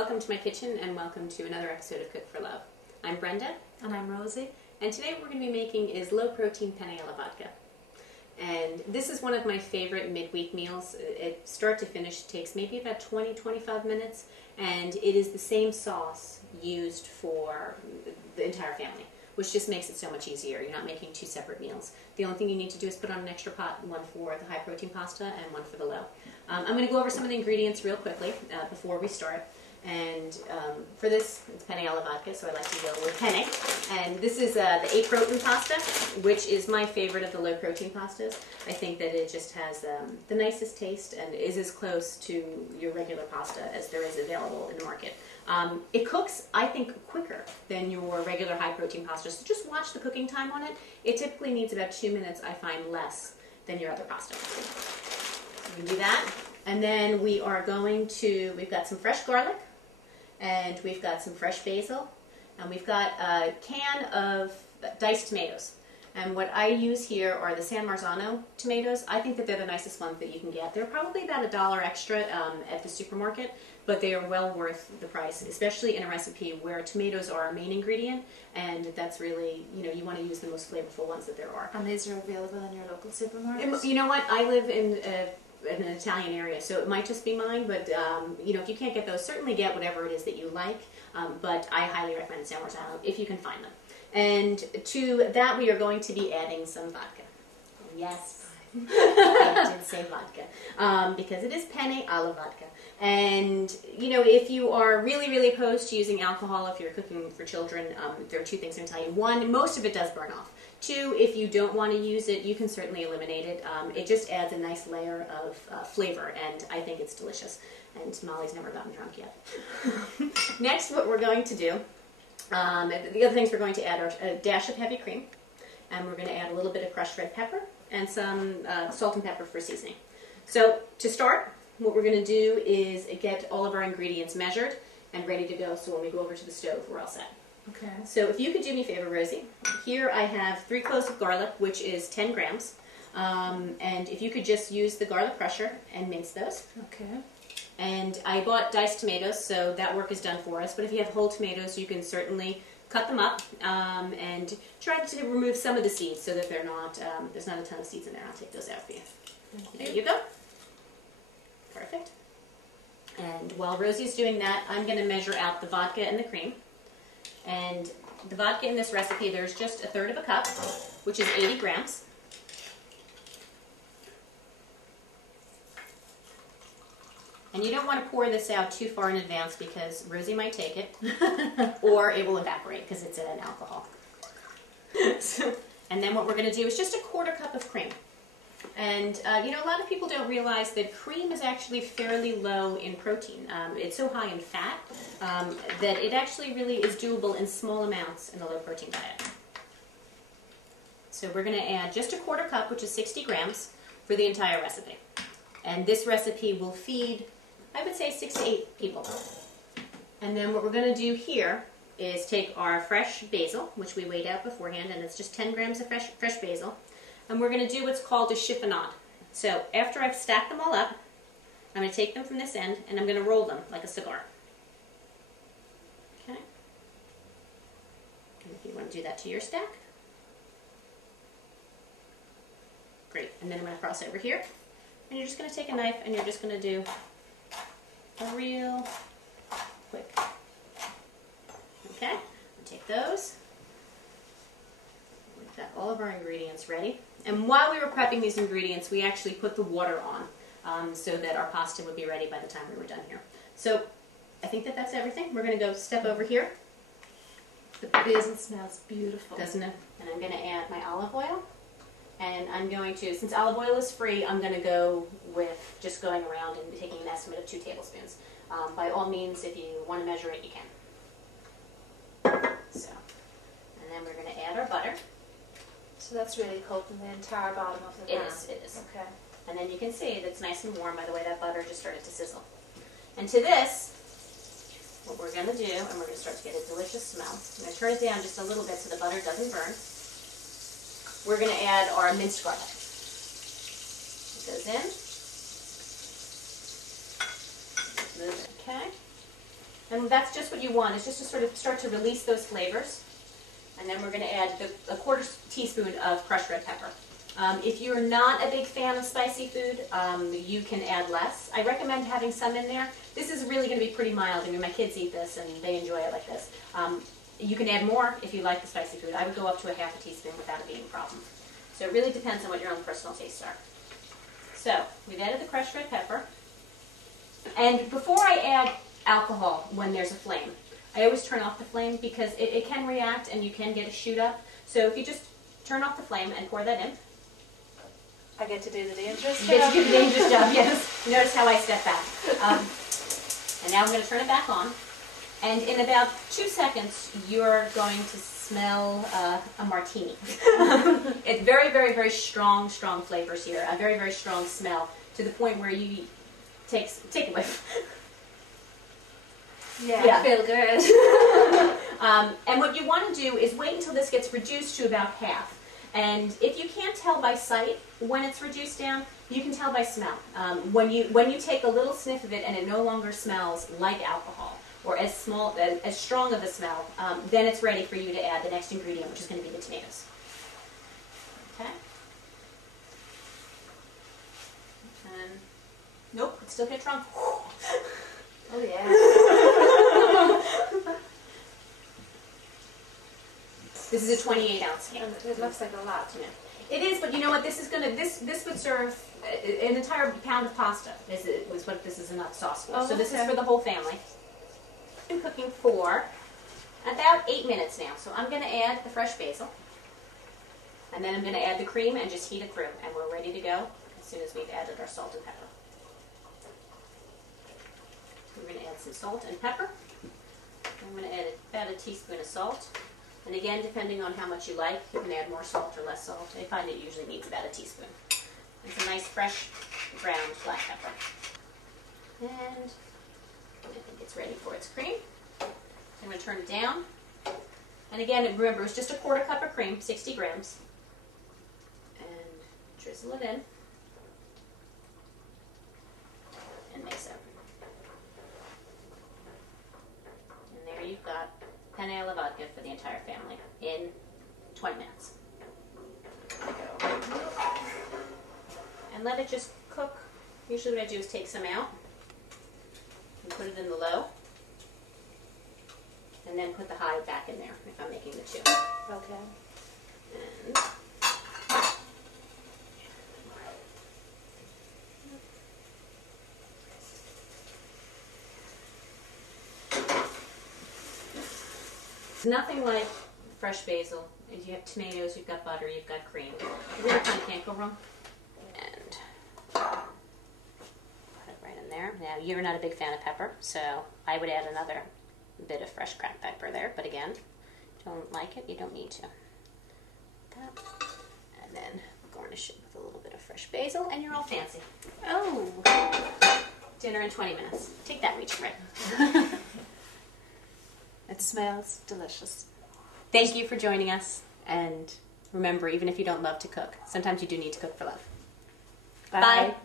Welcome to my kitchen and welcome to another episode of Cook for Love. I'm Brenda. And I'm Rosie. And today what we're going to be making is low protein penne alla vodka. And this is one of my favorite midweek meals. It start to finish takes maybe about 20-25 minutes, and it is the same sauce used for the entire family, which just makes it so much easier. You're not making two separate meals. The only thing you need to do is put on an extra pot, one for the high protein pasta and one for the low. I'm going to go over some of the ingredients real quickly before we start. And for this, it's penne alla vodka, so I like to go with penne. And this is the 8 protein pasta, which is my favorite of the low protein pastas. I think that it just has the nicest taste and is as close to your regular pasta as there is available in the market. It cooks, I think, quicker than your regular high protein pasta, so just watch the cooking time on it. It typically needs about 2 minutes, I find, less than your other pasta. We can do that. And then we are going to, we've got some fresh garlic, and we've got some fresh basil, and we've got a can of diced tomatoes. And what I use here are the San Marzano tomatoes. I think that they're the nicest ones that you can get. They're probably about $1 extra at the supermarket, but they are well worth the price, especially in a recipe where tomatoes are a main ingredient, and that's really, you want to use the most flavorful ones that there are. And these are available in your local supermarket? You know what? I live in an Italian area, so it might just be mine, but if you can't get those, certainly get whatever it is that you like, but I highly recommend San Marzano if you can find them. And to that we are going to be adding some vodka. Yes, I did say vodka, because it is penne alla vodka. And, if you are really, really opposed to using alcohol if you're cooking for children, there are two things I'm going to tell you. One, most of it does burn off. Two, if you don't want to use it, you can certainly eliminate it. It just adds a nice layer of flavor, and I think it's delicious. And Molly's never gotten drunk yet. Next, what we're going to do, the other things we're going to add are a dash of heavy cream, and we're going to add a little bit of crushed red pepper and some salt and pepper for seasoning. So to start, what we're going to do is get all of our ingredients measured and ready to go, so when we go over to the stove, we're all set. Okay. So if you could do me a favor, Rosie, here I have 3 cloves of garlic, which is 10 grams. And if you could just use the garlic crusher and mince those. Okay. And I bought diced tomatoes, so that work is done for us. But if you have whole tomatoes, you can certainly cut them up and try to remove some of the seeds so that they're not, there's not a ton of seeds in there. I'll take those out for you. There you go. Perfect. And while Rosie's doing that, I'm going to measure out the vodka and the cream. And the vodka in this recipe, there's just 1/3 of a cup, which is 80 grams. And you don't want to pour this out too far in advance because Rosie might take it, or it will evaporate because it's an alcohol. And then what we're going to do is just 1/4 cup of cream. And, a lot of people don't realize that cream is actually fairly low in protein. It's so high in fat that it actually really is doable in small amounts in the low protein diet. So we're going to add just 1/4 cup, which is 60 grams, for the entire recipe. And this recipe will feed, I would say, 6 to 8 people. And then what we're going to do here is take our fresh basil, which we weighed out beforehand, and it's just 10 grams of fresh basil. And we're going to do what's called a chiffonade. So after I've stacked them all up, I'm going to take them from this end and I'm going to roll them like a cigar. Okay? And if you want to do that to your stack. Great. And then I'm going to cross over here. And you're just going to take a knife and you're just going to do a real quick. Okay? And take those. We've got all of our ingredients ready. And while we were prepping these ingredients, we actually put the water on so that our pasta would be ready by the time we were done here. So I think that that's everything. We're going to go step over here. The basil smells beautiful. Doesn't it? And I'm going to add my olive oil. And I'm going to, since olive oil is free, I'm going to go with just going around and taking an estimate of 2 tablespoons. By all means, if you want to measure it, you can. So, and then we're going to add our butter. So that's really coating the entire bottom of the pan. It is. Okay. And then you can see that it's nice and warm by the way that butter just started to sizzle. And to this, what we're going to do, and we're going to start to get a delicious smell. I'm going to turn it down just a little bit so the butter doesn't burn. We're going to add our minced garlic. It goes in. Move it. Okay. And that's just what you want, is just to sort of start to release those flavors. And then we're going to add a quarter teaspoon of crushed red pepper. If you're not a big fan of spicy food, you can add less. I recommend having some in there. This is really going to be pretty mild. I mean, my kids eat this and they enjoy it like this. You can add more if you like the spicy food. I would go up to a half a teaspoon without it being a problem. So it really depends on what your own personal tastes are. So we've added the crushed red pepper. And before I add alcohol when there's a flame, I always turn off the flame because it can react and you can get a shoot up. So if you just turn off the flame and pour that in. I get to do the dangerous You get job. to do the dangerous job, yes. Notice how I step back. And now I'm going to turn it back on. And in about 2 seconds, you're going to smell a martini. It's very, very, very strong flavors here. A very, very strong smell to the point where you take a whiff. Yeah, Yeah. I feel good. And what you want to do is wait until this gets reduced to about half. And if you can't tell by sight when it's reduced down, you can tell by smell. When you take a little sniff of it and it no longer smells like alcohol or as strong of a smell, then it's ready for you to add the next ingredient, which is going to be the tomatoes. Okay. And nope, it still gets strong. Oh yeah. This is a 28-ounce can. And it looks like a lot. Yeah. It is, but you know what? This is gonna this would serve an entire pound of pasta. Was what this is enough sauce for. Oh, so this is okay. for the whole family. I've been cooking for about 8 minutes now. So I'm gonna add the fresh basil, and then I'm gonna add the cream and just heat it through, and we're ready to go as soon as we've added our salt and pepper. We're gonna add some salt and pepper. I'm gonna add about a teaspoon of salt. And again, depending on how much you like, you can add more salt or less salt. I find it usually needs about a teaspoon. It's a nice, fresh, ground black pepper. And I think it's ready for its cream. I'm going to turn it down. And again, remember, it's just a quarter cup of cream, 60 grams. And drizzle it in. And mix it. And there you've got Penne alla vodka for the entire family in 20 minutes. And let it just cook. Usually what I do is take some out and put it in the low, and then put the high back in there if I'm making the two. Okay. And nothing like fresh basil. You have tomatoes, you've got butter, you've got cream. You really kind of can't go wrong. And put it right in there. Now, you're not a big fan of pepper, so I would add another bit of fresh cracked pepper there. But again, don't like it, you don't need to. That. And then garnish it with a little bit of fresh basil, and you're all fancy. Oh! Dinner in 20 minutes. Take that, reach bread. It smells delicious. Thank you for joining us, and remember, even if you don't love to cook, sometimes you do need to cook for love. Bye.